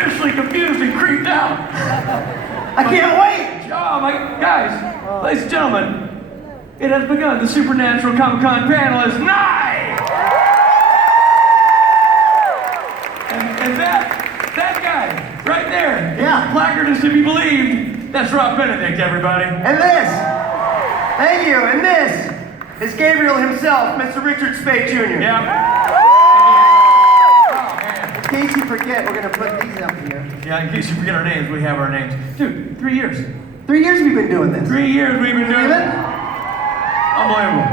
officially confused and creeped out. I can't wait! Oh my, guys, ladies and gentlemen, it has begun. The Supernatural Comic-Con panel is night! And that guy, right there, yeah, placard is to be believed. That's Rob Benedict, everybody. And this, thank you, and this is Gabriel himself, Mr. Richard Spade Jr. Yeah. In case you forget, we're going to put these up here. Yeah, in case you forget our names, we have our names. Dude, 3 years. 3 years we've been doing this. 3 years we've been doing it. Unbelievable.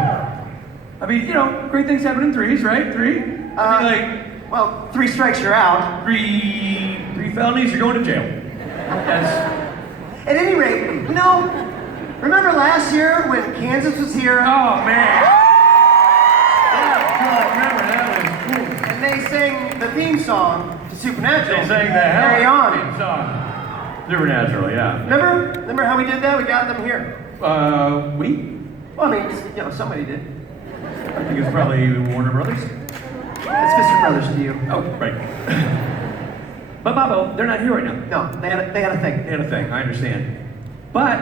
I mean, you know, great things happen in threes, right? Three? I mean, well, 3 strikes you're out. Three felonies, you're going to jail. That's... At any rate, you know, remember last year when Kansas was here? Oh, man. Yeah, I remember that was cool. And they sang the theme song to Supernatural. They sang the hell Carry on. theme song. Supernatural, yeah. Remember how we did that? We got them here. We? Well, I mean, you know, somebody did. I think it's probably Warner Brothers. It's Mr. Brothers to you. Oh, right. But Bobo, they're not here right now. No, they had a thing. They had a thing, I understand. But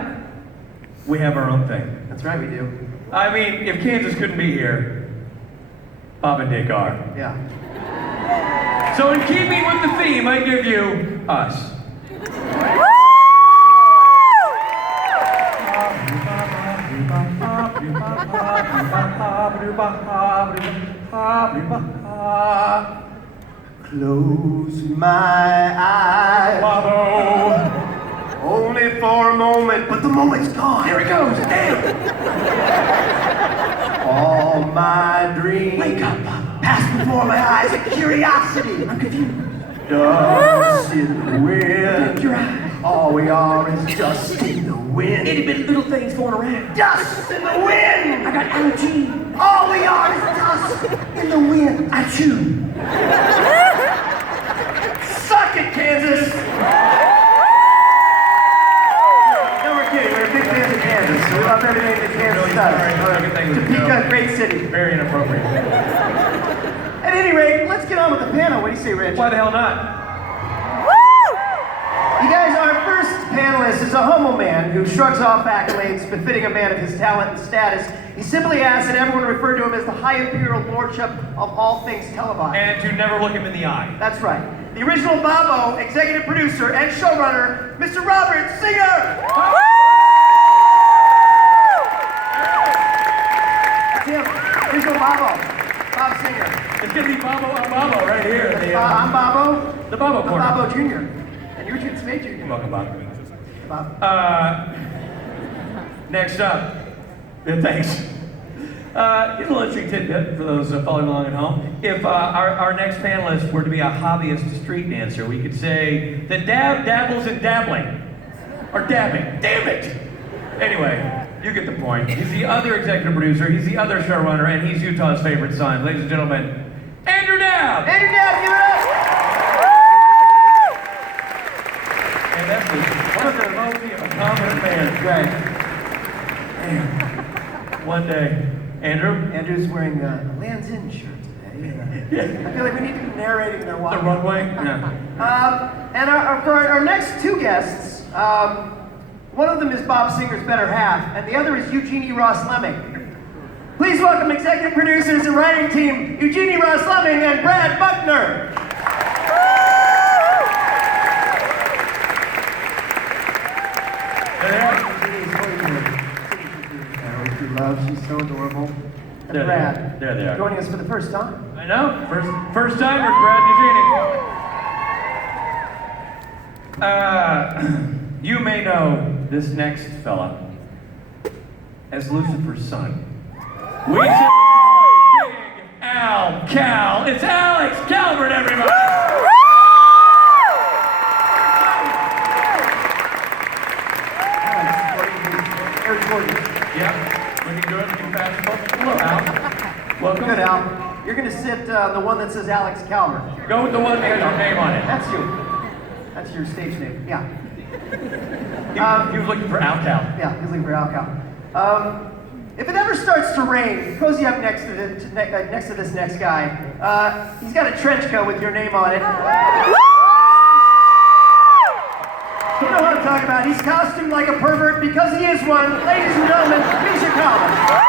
we have our own thing. That's right, we do. I mean, if Kansas couldn't be here, Bob and Dick are. Yeah. So in keeping with the theme, I give you us. Close my eyes. Bobo. Only for a moment, but the moment's gone. Here it goes. Damn. All my dreams. Wake up. Pass before my eyes in curiosity. I'm confused. Dust in the wind. Your eyes. All we are is dust in the wind. Itty bitty little things going around. Dust in the wind. I got allergy. All we are is dust in the wind. I chew. Suck it, Kansas. No, we're kidding. We're big fans of Kansas. So we love everything that Kansas does. Topeka, great city. Very inappropriate. At any rate, let's get on with the panel. What do you say, Rich? Why the hell not? You guys, our first panelist is a homo man who shrugs off accolades befitting a man of his talent and status. He simply asks that everyone refer to him as the High Imperial Lordship of all things televised. And to never look him in the eye. That's right. The original Bobo, executive producer and showrunner, Mr. Robert Singer! That's him. Original Bobo. Bob Singer. It's gonna be Bobo on Bobo right here. I'm Bobo. The Bobo I'm corner. Bobo Jr. And you're Richard Spade Jr. Welcome, Bob. Bob. Next up. Yeah, thanks. Here's a little interesting tidbit for those following along at home. If our next panelist were to be a hobbyist street dancer, we could say that Dab dabbles in dabbling. Or dabbing. Damn it! Anyway, you get the point. He's the other executive producer, he's the other showrunner, and he's Utah's favorite son. Ladies and gentlemen, Andrew Dab! Andrew Dab, give it up! And that's one of the emoji of a confident man. Right. Man. One day. Andrew's wearing a Land's End shirt today. I feel like we need to be narrating their walk. The runway? Yeah. And for our next two guests, one of them is Bob Singer's better half, and the other is Eugenie Ross Lemming. Please welcome executive producers and writing team, Eugenie Ross Lemming and Brad Buckner. She's so adorable. And There Brad, they are. joining us for the first time. I know. First timers, Brad Eugenie. You may know this next fella as Lucifer's son. We say Big Al Cal. It's Alex Calvert, everybody. Yep. Looking good, looking fashionable. Hello, Al. Welcome. Good, Al. You're going to sit the one that says Alex Calvert. Go with the one that has your name on it. That's you. That's your stage name. Yeah. He was looking for Al Cal. Yeah, he's looking for Al Cal. If it ever starts to rain, cozy up next to this next guy. He's got a trench coat with your name on it. you know what I'm talking about. He's costumed like a pervert because he is one. Ladies and gentlemen, Misha Collins.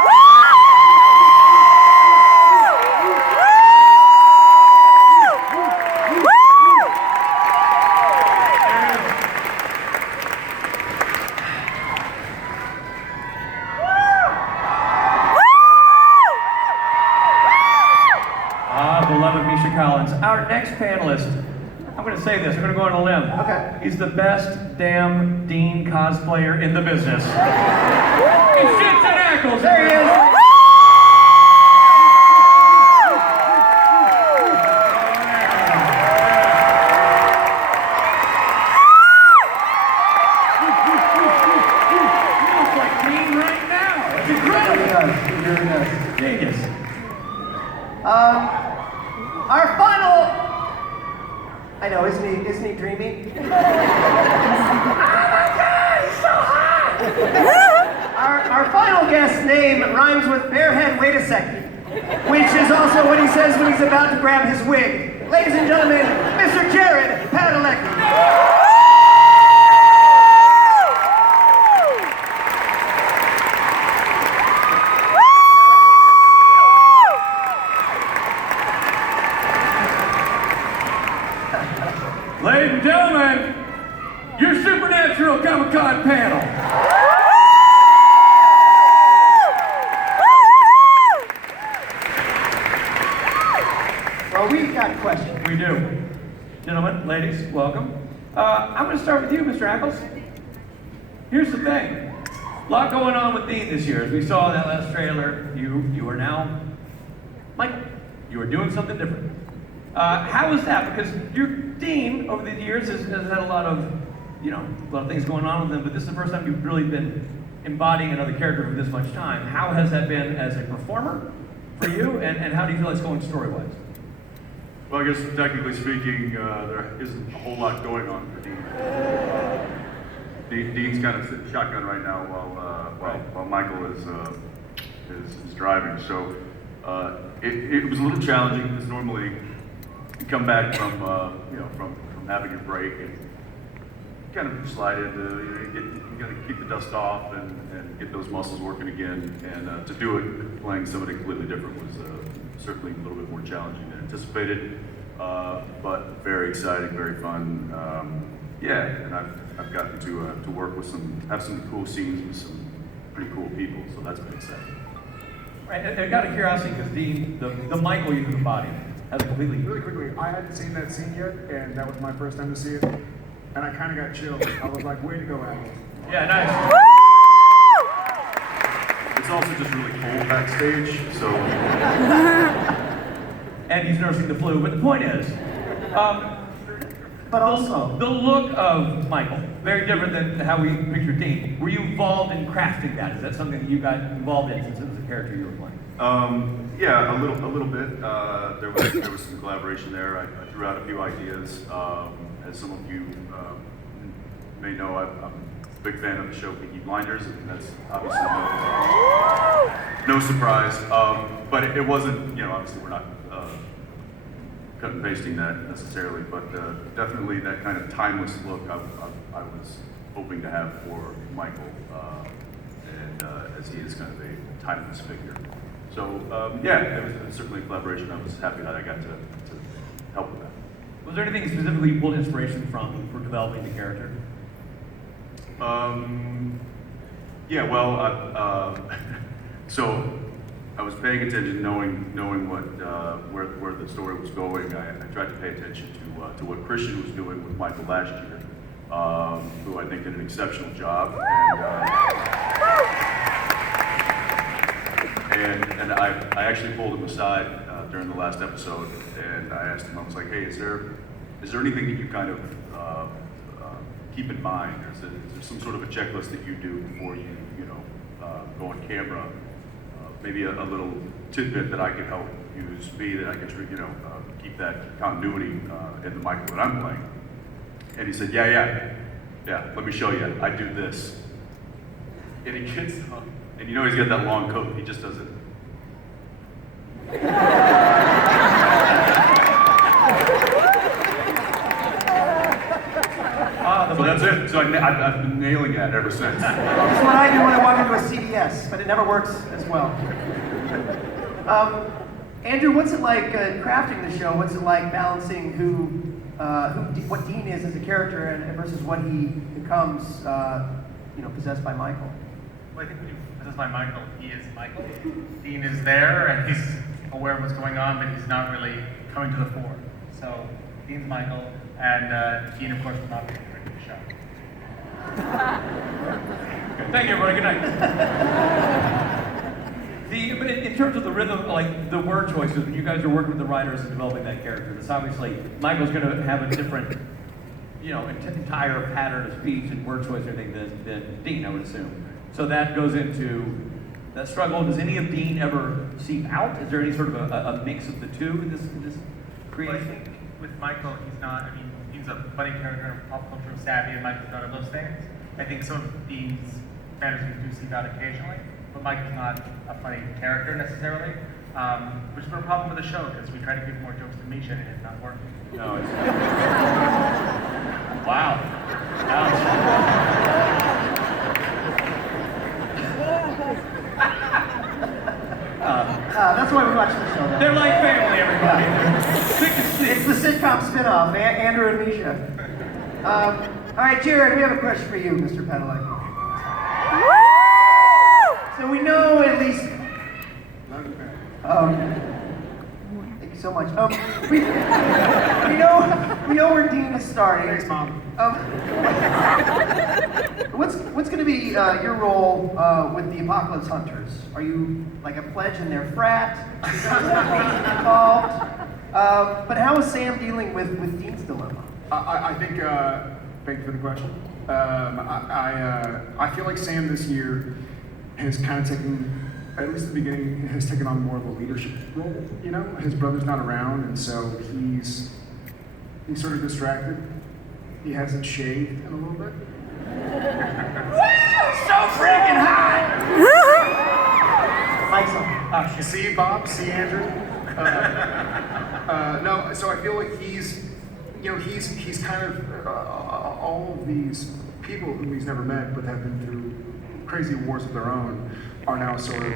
Beloved Misha Collins. Our next panelist, I'm going to say this, I'm going to go on a limb. Okay. He's the best damn Dean cosplayer in the business. He shits and ankles. There he is. Looks like Dean right now. It's incredible. He really does. Genius. Our final, I know, isn't he dreamy? Oh my God, he's so hot! Our final guest's name rhymes with barehead, wait a second, which is also what he says when he's about to grab his wig. Ladies and gentlemen, Mr. Jared Padalecki. Ladies and gentlemen, your Supernatural Comic-Con panel. Well, we've got questions. We do. Gentlemen, ladies, welcome. I'm going to start with you, Mr. Ackles. Here's the thing. A lot going on with Dean this year. As we saw in that last trailer, you are now Michael. You are doing something different. How is that? Because your Dean, over the years, has had a lot of things going on with him, but this is the first time you've really been embodying another character for this much time. How has that been as a performer for you, and how do you feel it's going story-wise? Well, I guess technically speaking, there isn't a whole lot going on for Dean. Dean's kind of sitting shotgun right now while Michael is driving. So it was a little challenging because normally you come back from having a break and kind of slide into you got to keep the dust off and get those muscles working again. And to do it playing somebody completely different was certainly a little bit more challenging than anticipated, but very exciting, very fun. And I've gotten to work with have some cool scenes with some pretty cool people, so that's been exciting. Right, and out of curiosity, because the Michael you've embodied has a completely... Really quickly, I hadn't seen that scene yet, and that was my first time to see it, and I kind of got chilled. I was like, way to go, Ackles. Yeah, nice. It's also just really cold backstage, so... And he's nursing the flu, but the point is, But also, the look of Michael, very different than how we picture Dean. Were you involved in crafting that? Is that something that you got involved in since it was a character you were playing? Yeah, a little bit. There was some collaboration there. I threw out a few ideas. As some of you may know, I'm a big fan of the show Peaky Blinders, and that's obviously no surprise. But it wasn't, obviously we're not cut and pasting that necessarily, but definitely that kind of timeless look I was hoping to have for Michael, and as he is kind of a timeless figure. So it was certainly a collaboration. I was happy that I got to help with that. Was there anything specifically you pulled inspiration from for developing the character? So I was paying attention, knowing what where the story was going. I tried to pay attention to what Christian was doing with Michael last year, who I think did an exceptional job. And I actually pulled him aside during the last episode, and I asked him, I was like, hey, is there anything that you kind of keep in mind? Is there some sort of a checklist that you do before you go on camera? Maybe a little tidbit that I could help use that I could keep that continuity in the Michael that I'm playing. And he said, yeah, let me show you. I do this. And he gets up, and he's got that long coat. He just does it. that's it. So I've been nailing that ever since. That's what I do when I walk into a CVS, but it never works as well. Andrew, what's it like crafting the show? What's it like balancing what Dean is as a character and versus what he becomes, possessed by Michael? Well, I think when you possessed by Michael, he is Michael. Dean is there and he's aware of what's going on, but he's not really coming to the fore. So Dean's Michael, and Dean, of course, will not be in the show. Thank you, everybody. Good night. But in terms of the rhythm, like the word choices, when you guys are working with the writers and developing that character, this obviously Michael's going to have a different, entire pattern of speech and word choice and everything than Dean, I would assume. So that goes into that struggle. Does any of Dean ever seep out? Is there any sort of a mix of the two in this creation? Well, I think with Michael, he's not. I mean, he's a funny character, pop cultural savvy, and Michael's none of those things. I think some of Dean's fantasies do seep out occasionally, but Michael's not a funny character necessarily, which is a problem with the show because we try to give more jokes to Misha and it's not working. No, it's wow. Ouch. That's why we watch the show. They're like family, everybody. It's the sitcom spinoff, Andrew and Misha. All right, Jared, we have a question for you, Mr. Pedelik. So we know at least. Thank you so much. We know where Dean is starting. Thanks, Mom. What's going to be your role with the Apocalypse Hunters? Are you like a pledge in their frat? Are you involved? But how is Sam dealing with Dean's dilemma? I think, thank you for the question. I feel like Sam this year has kind of taken, at least at the beginning, has taken on more of a leadership role. His brother's not around, and so he's sort of distracted. He hasn't shaved in a little bit. So freaking hot! Mike's on. See Bob, see Andrew. No, so I feel like he's kind of all of these people whom he's never met but have been through crazy wars of their own are now sort of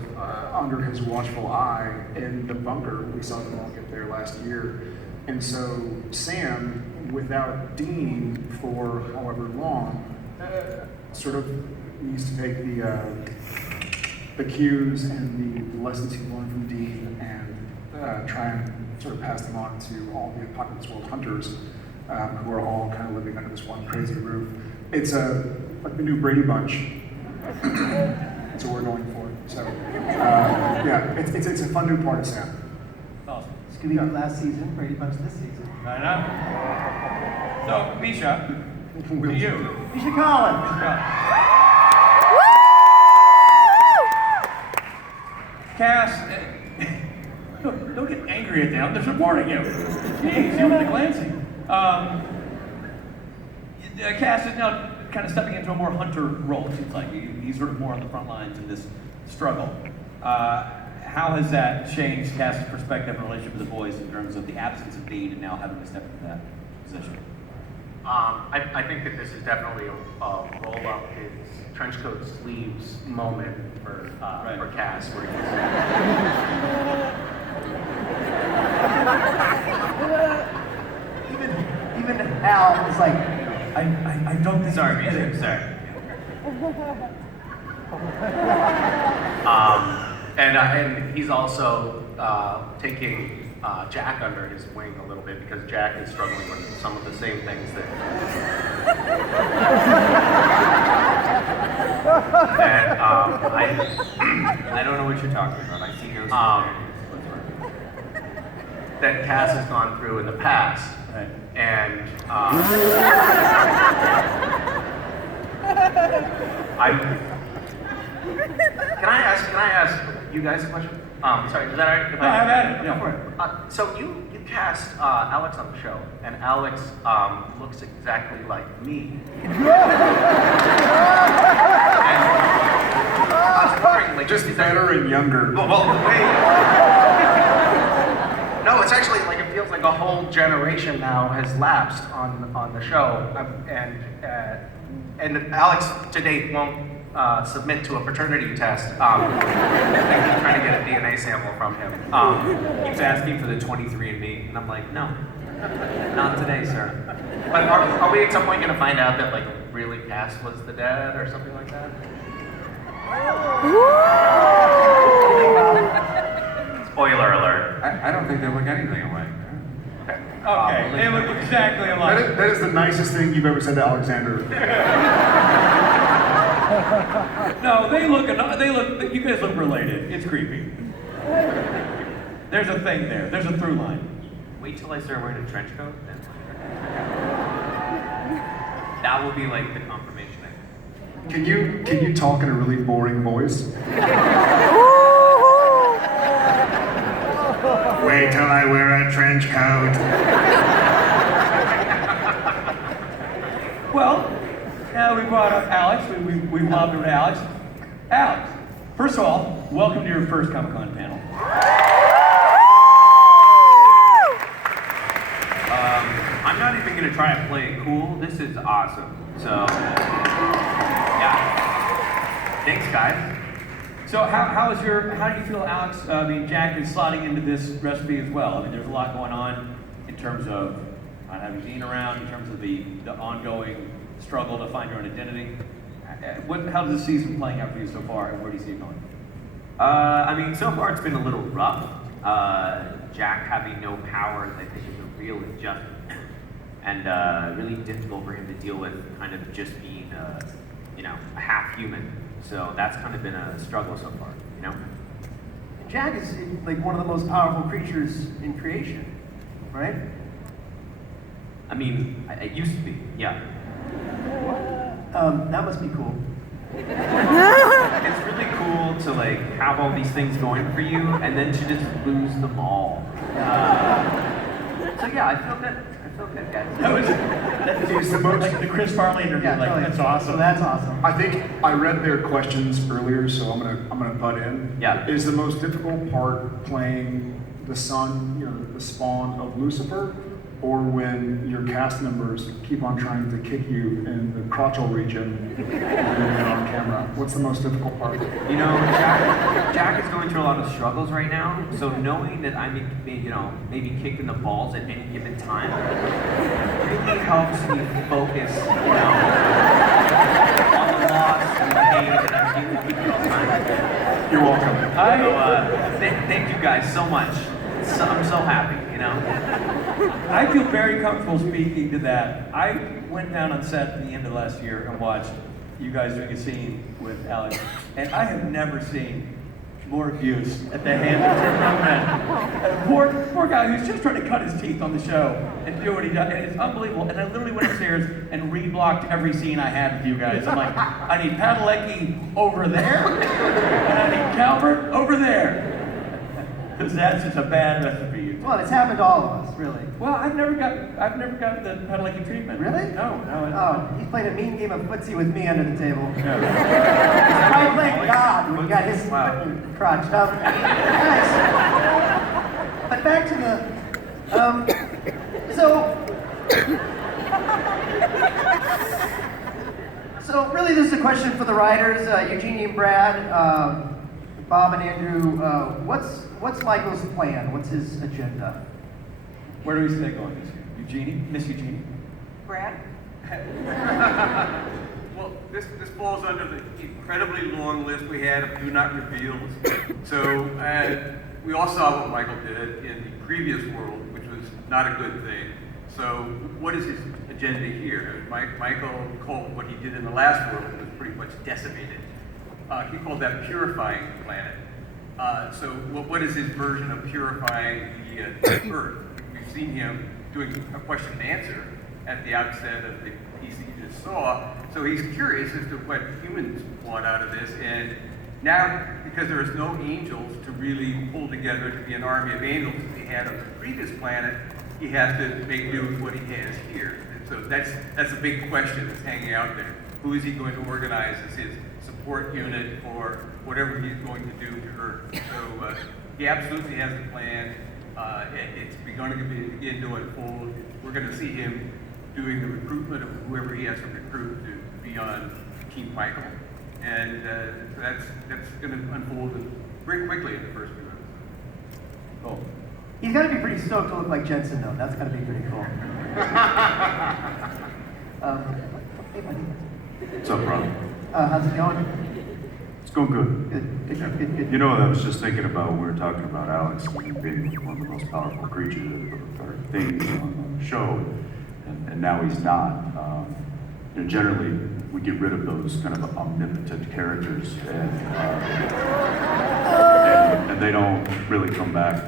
under his watchful eye in the bunker. We saw them all get there last year. And so Sam, without Dean for however long, sort of needs to take the cues and the lessons he learned from Dean and try and sort of pass them on to all the Apocalypse World hunters who are all kind of living under this one crazy roof. It's like the new Brady Bunch. That's what we're going for. So yeah, it's a fun new part of Sam. Awesome. Scooby Doo last season, Brady Bunch this season. I know. So, Misha, to you. Misha Collins. Cass, don't get angry at them. They're supporting you. Jeez, you're only glancing. Cass is now kind of stepping into a more hunter role, it seems like. He's sort of more on the front lines in this struggle. How has that changed Cass's perspective and relationship with the boys in terms of the absence of Dean and now having to step into that position? I think that this is definitely a roll up his trench coat sleeves moment for Cass, where even Al is like, I don't think. Sorry, Misha, sorry. And he's also taking Jack under his wing a little bit because Jack is struggling with some of the same things that I don't know what you're talking about. I see no that Cass has gone through in the past. Right. And can I ask you guys a question? Sorry, is that all right? No, have at it. Yeah. Go for it. So you cast Alex on the show, and Alex looks exactly like me. And I was wondering, like, Just better and younger. Well, wait. No, it's actually like it feels feels like a whole generation now has lapsed on the show, and Alex to date won't submit to a paternity test. I think he's trying to get a DNA sample from him. Keeps asking for the 23andMe, and I'm like, no, not today, sir. But are we at some point going to find out that like really Cass was the dad or something like that? Spoiler alert. I don't think they look anything alike. Okay, they look exactly alike. That is the nicest thing you've ever said to Alexander. No, they look, you guys look related. It's creepy. There's a thing there. There's a through line. Wait till I start wearing a trench coat, then. That will be like the confirmation. Can you talk in a really boring voice? Wait till I wear a trench coat. Well, now we brought up Alex. We lobbed over to Alex. Alex, first of all, welcome to your first Comic-Con panel. I'm not even gonna try and play it cool. This is awesome. So, yeah. Thanks, guys. So how do you feel, Alex? I mean, Jack is slotting into this recipe as well. I mean, there's a lot going on in terms of not having Dean around, in terms of the ongoing struggle to find your own identity. How's the season playing out for you so far, and where do you see it going? I mean, so far it's been a little rough. Jack having no powers, I think, is a real adjustment. And really difficult for him to deal with kind of just being, a half human. So that's kind of been a struggle so far, you know? Jack is like one of the most powerful creatures in creation, right? I mean, it used to be, yeah. That must be cool. It's really cool to like have all these things going for you and then to just lose them all. So yeah, I feel good. Guys. He's the most. Like the Chris Farley interview, Yeah, like, totally. that's awesome. So that's awesome. I think I read their questions earlier, so I'm gonna butt in. Yeah. Is the most difficult part playing the son, the spawn of Lucifer, or when your cast members keep on trying to kick you in the crotchal region when you're on camera? What's the most difficult part? You know, Jack is going through a lot of struggles right now, so knowing that I'm maybe kicked in the balls at any given time really helps me focus, on the loss and the pain that I'm dealing with all the time. You're welcome. Thank you guys so much. I'm so happy, I feel very comfortable speaking to that. I went down on set at the end of last year and watched you guys doing a scene with Alex, and I have never seen more abuse at the hands of two young men. And poor guy who's just trying to cut his teeth on the show and do what he does, and it's unbelievable. And I literally went upstairs and reblocked every scene I had with you guys. I'm like, I need Padalecki over there, and I need Calvert over there. Because that's just a bad recipe. Well, it's happened to all of us, really. Well, I've never gotten the Padalecki treatment. Really? No. Oh, he played a mean game of footsie with me under the table. No. I played God when he got his fucking crotch. Nice. But back to the, so really this is a question for the writers, Eugenie and Brad, Bob and Andrew. What's Michael's plan? What's his agenda? Where do we stay going this year? Eugenie? Miss Eugenie? Brad? Well, this falls under the incredibly long list we had of do not reveals. So we all saw what Michael did in the previous world, which was not a good thing. So what is his agenda here? Michael called what he did in the last world was pretty much decimated. He called that purifying the planet. So what is his version of purifying the Earth? We've seen him doing a question and answer at the outset of the piece that you just saw. So he's curious as to what humans want out of this. And now, because there is no angels to really pull together to be an army of angels as he had on the previous planet, he has to make do with what he has here. And so that's a big question that's hanging out there. Who is he going to organize as his support unit for whatever he's going to do to Earth? So he absolutely has a plan. It's going to begin to unfold. We're going to see him doing the recruitment of whoever he has to recruit to be on Team Michael. And that's going to unfold very quickly in the first few minutes. Cool. He's got to be pretty stoked to look like Jensen, though. That's got to be pretty cool. Hey, buddy. What's up, Ron? How's it going? It's going good. Good. You know, I was just thinking about when we were talking about Alex being one of the most powerful creatures or things on the show, and now he's not. You know, generally, we get rid of those kind of omnipotent characters, and they don't really come back.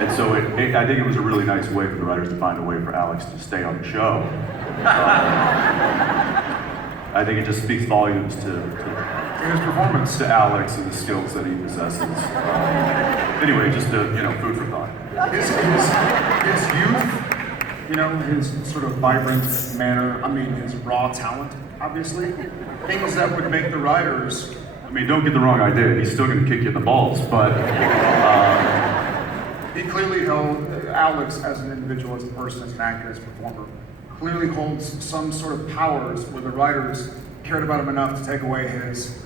And so I think it was a really nice way for the writers to find a way for Alex to stay on the show. I think it just speaks volumes to his performance, to Alex and the skills that he possesses. Anyway, just food for thought. His youth, his sort of vibrant manner, his raw talent, obviously, things that would make the writers. I mean, don't get the wrong idea. He's still going to kick you in the balls, but he clearly held Alex as an individual, as a person, as an actor, as a performer, clearly holds some sort of powers where the writers cared about him enough to take away his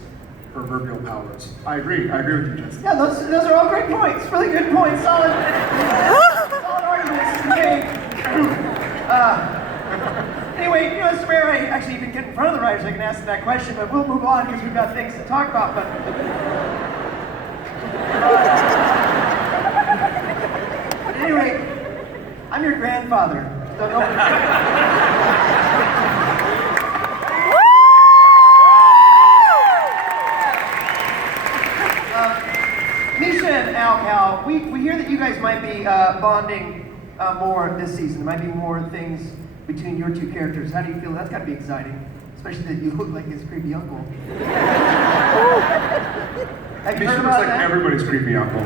proverbial powers. I agree with you, Jensen. Yeah, those are all great points. Really good points. Solid arguments made. Anyway, it's rare I actually even get in front of the writers. I can ask them that question, but we'll move on because we've got things to talk about. But anyway, I'm your grandfather. Don't know. Misha and Al, we hear that you guys might be bonding more this season. There might be more things between your two characters. How do you feel? That's got to be exciting, especially that you look like his creepy uncle. Have you Misha heard looks about like that? everybody's creepy uncle.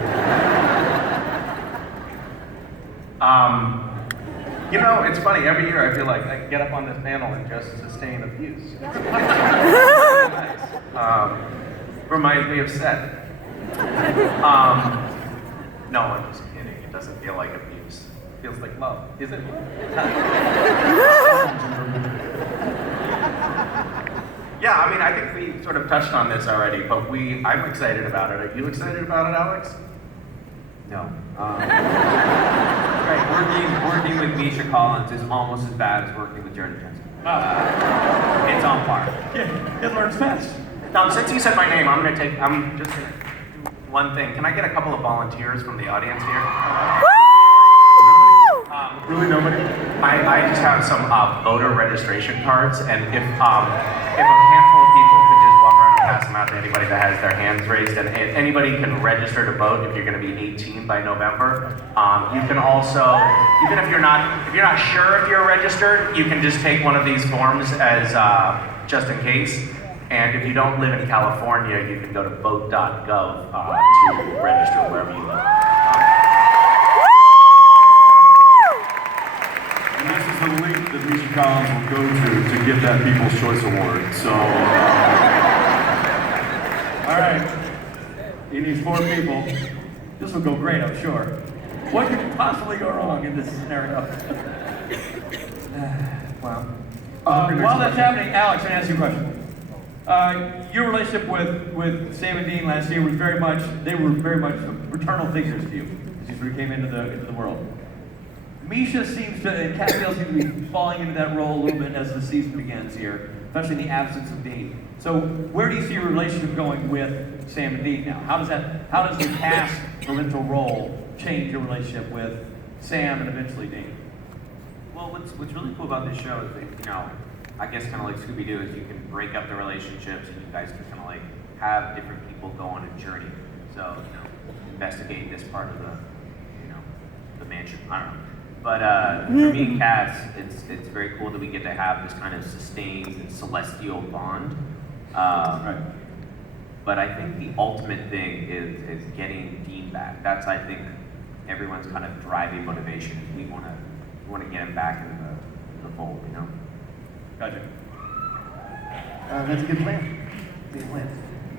It's funny. Every year I feel like I get up on this panel and just sustain abuse. Nice. Reminds me of Seth. No, I'm just kidding. It doesn't feel like abuse. It feels like love. Is it? Yeah, I think we sort of touched on this already, but I'm excited about it. Are you excited about it, Alex? No. Right, working with Misha Collins is almost as bad as working with Jordan Jensen. It's on par. Yeah, it learns fast. Now, since you said my name, I'm just gonna do one thing. Can I get a couple of volunteers from the audience here? Really, nobody? I just have some voter registration cards, and if a handful of people could just walk around and pass them out to anybody that has their hands raised, and anybody can register to vote if you're going to be 18 by November. You can also, even if you're not sure if you're registered, you can just take one of these forms as just in case. And if you don't live in California, you can go to vote.gov to register wherever you live. And this is the link that Misha Collins will go to get that People's Choice Award. So, All right. He needs 4 people. This will go great, I'm sure. What could possibly go wrong in this scenario? Wow. While that's happening, Alex, can I ask you a question? Your relationship with Sam and Dean last year was very much paternal figures to you as you sort of came into the world. Misha and Castiel seem to be falling into that role a little bit as the season begins here, especially in the absence of Dean. So where do you see your relationship going with Sam and Dean now? How does the cast parental role change your relationship with Sam and eventually Dean? Well, what's really cool about this show is that, I guess kind of like Scooby-Doo is you can break up the relationships and you guys can kind of like have different people go on a journey. So, investigate this part of the mansion. I don't know. But for me and Cass, it's very cool that we get to have this kind of sustained celestial bond. right. But I think the ultimate thing is getting Dean back. That's, I think, everyone's kind of driving motivation. We want to get him back in the fold, Gotcha. That's a good plan. Good plan.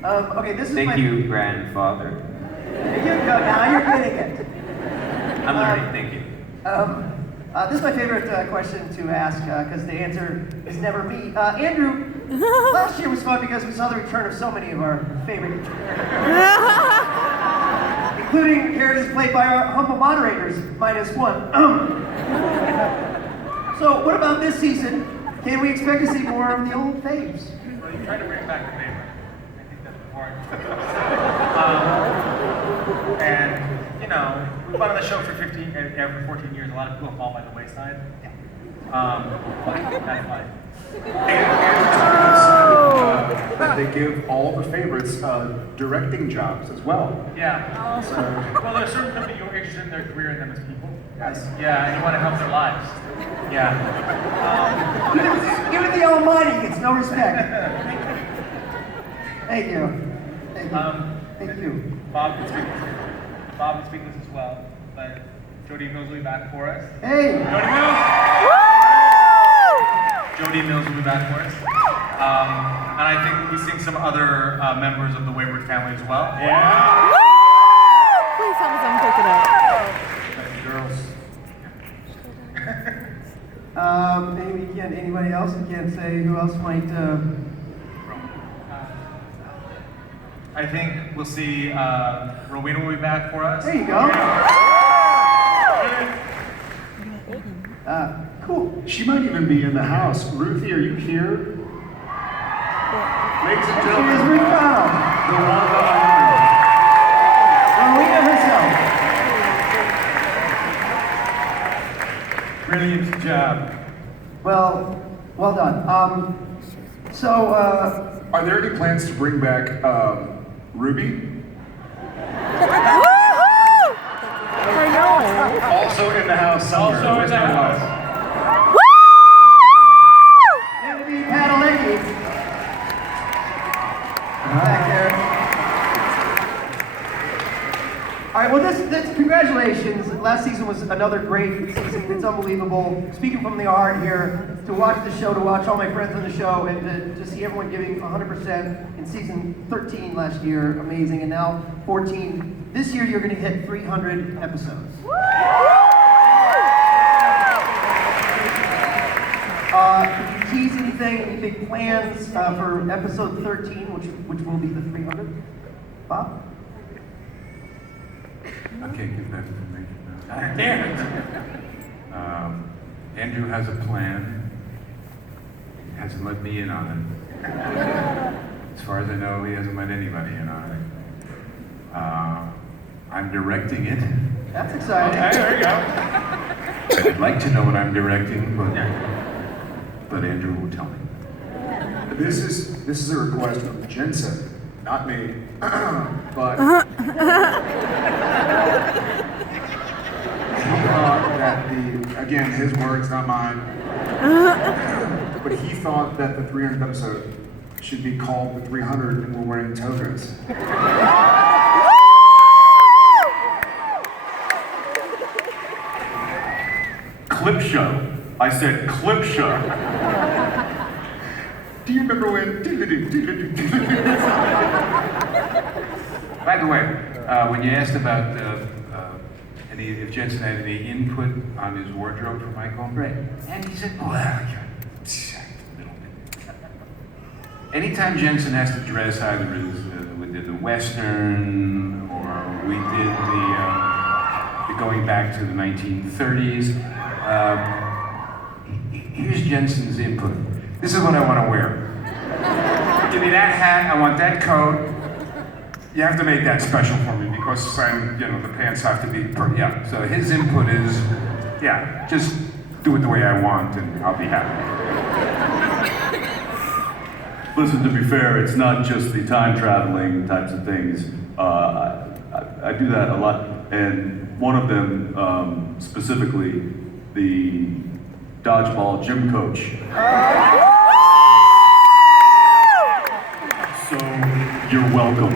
Okay, this is Thank you, grandfather. There you go. Now you're getting it. I'm learning. Thank you. This is my favorite question to ask because the answer is never me. Andrew, last year was fun because we saw the return of so many of our favorite characters, including characters played by our humble moderators, -1. So, what about this season? Can we expect to see more of the old faves? Well, you try to bring back the favorite. I think that's important. And, you know, we've been on the show for 14 years. A lot of people fall by the wayside. That's fine. That they give all the favorites directing jobs as well. Yeah. Well, there's certain people you're interested in their career and them as people. Yes. Yeah, and you want to help their lives. Yeah. Even the Almighty gets no respect. Thank you. Thank you. Thank you. Bob can speak this. Bob can speak this as well, but Jody Mills will be back for us. Hey! Jody Mills! Jody Mills will be back for us. And I think we'll be seeing some other members of the Wayward family as well. Yeah. Please tell me something quick it up. Anybody else? You can't say who else might. I think we'll see Rowena will be back for us. There you go. Cool. She might even be in the house. Ruthie, are you here? Ladies and She is gentlemen, Ruth Powell, the one behind Rowena herself. Brilliant job. Well done. Are there any plans to bring back Ruby? I know. Also in the house somewhere. Also in Where's the my house. wife? Anthony Padalecki. Back there. All right, well, this congratulations. Last season was another great season. It's unbelievable. Speaking from the heart here, to watch the show, to watch all my friends on the show, and to see everyone giving 100% in season 13 last year, amazing. And now 14. This year, you're going to hit 300 episodes. Could you tease anything, any big plans for episode 13, which will be the 300? Bob? I can't give that information now. Damn it. Andrew has a plan. He hasn't let me in on it. As far as I know, he hasn't let anybody in on it. I'm directing it. That's exciting. Okay, there you go. I'd like to know what I'm directing, but Andrew will tell me. This is a request from Jensen, not me. But he thought that again, his words, not mine. But he thought that the 300th episode should be called the 300 and we're wearing togas. Clip show. I said clip show. Do you remember when? By the way, when you asked about if Jensen had any input on his wardrobe for Michael, right? And he said, well, anytime Jensen has to dress, either we did the Western or we did the going back to the 1930s. Here's Jensen's input. This is what I want to wear. Give me that hat. I want that coat. You have to make that special for me because the pants have to be, So his input is, just do it the way I want and I'll be happy. Listen, to be fair, it's not just the time traveling types of things. I do that a lot, and one of them specifically, the dodgeball gym coach. So you're welcome.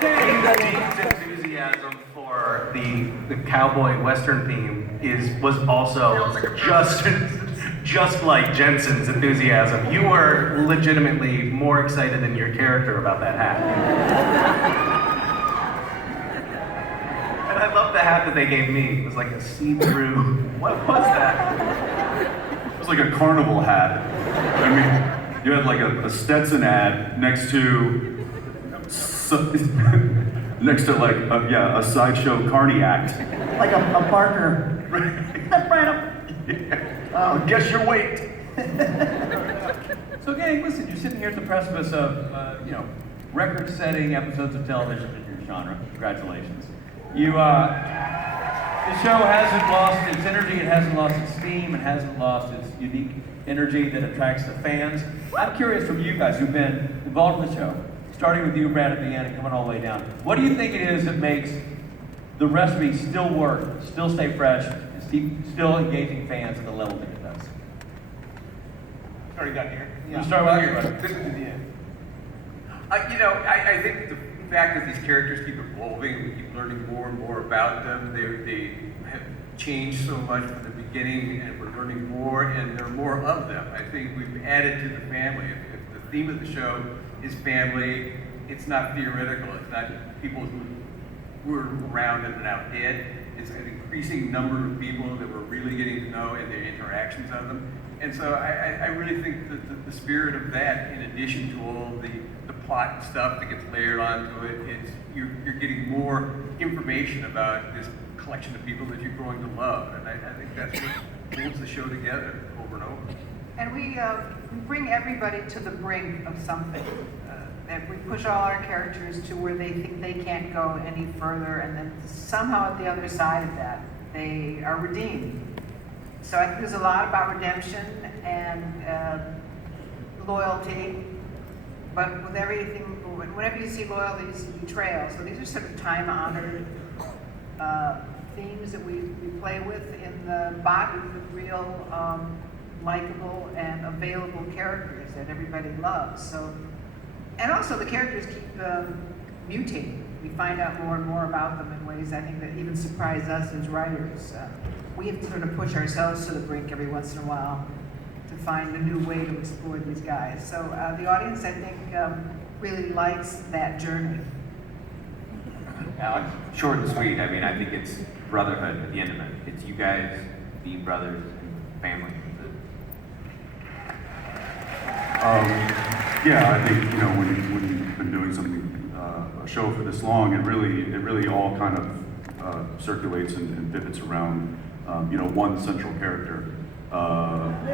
Dean's enthusiasm for the cowboy western theme was also just like Jensen's enthusiasm. You were legitimately more excited than your character about that hat. hat that they gave me. It was like a see-through. What was that? It was like a carnival hat. I mean, you had like a Stetson ad next to, next to like, a sideshow carny act. Like a Barker. Right up. Yeah. Guess your weight. So, gang, listen, you're sitting here at the precipice of, record-setting episodes of television in your genre. Congratulations. The show hasn't lost its energy, it hasn't lost its steam, it hasn't lost its unique energy that attracts the fans. I'm curious from you guys who've been involved in the show, starting with you, Brad, at the end and coming all the way down. What do you think it is that makes the recipe still work, still stay fresh, and still engaging fans at the level that it does? Already got here. You start with you, Brad. This is the end. I think the fact that these characters keep evolving, we keep learning more and more about them. They have changed so much from the beginning, and we're learning more, and there are more of them. I think we've added to the family. If the theme of the show is family, it's not theoretical. It's not people who were around and now dead. It's an increasing number of people that we're really getting to know and the interactions of them. And so I really think that the spirit of that, in addition to all the plot stuff that gets layered onto it, you're getting more information about this collection of people that you're growing to love. And I think that's what holds the show together over and over. And we bring everybody to the brink of something. And we push all our characters to where they think they can't go any further, and then somehow at the other side of that, they are redeemed. So I think there's a lot about redemption and loyalty, but with everything, whenever you see loyalty, you see betrayal. So these are sort of time-honored themes that we play with in the body with real, likable and available characters that everybody loves. So, and also the characters keep mutating. We find out more and more about them in ways I think that even surprise us as writers. We have to sort of push ourselves to the brink every once in a while to find a new way to explore these guys. So the audience, I think, really likes that journey. Alex? Short and sweet. I mean, I think it's brotherhood at the end of it. It's you guys being brothers and family. I think when you've been doing something, a show for this long, it really all kind of circulates and pivots around one central character, and I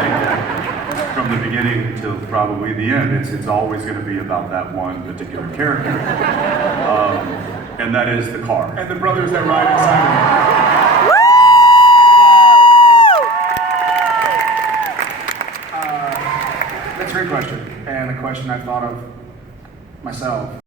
think that from the beginning till probably the end, it's always going to be about that one particular character, and that is the car And the brothers that ride inside of it. That's a great question, and a question I've thought of myself.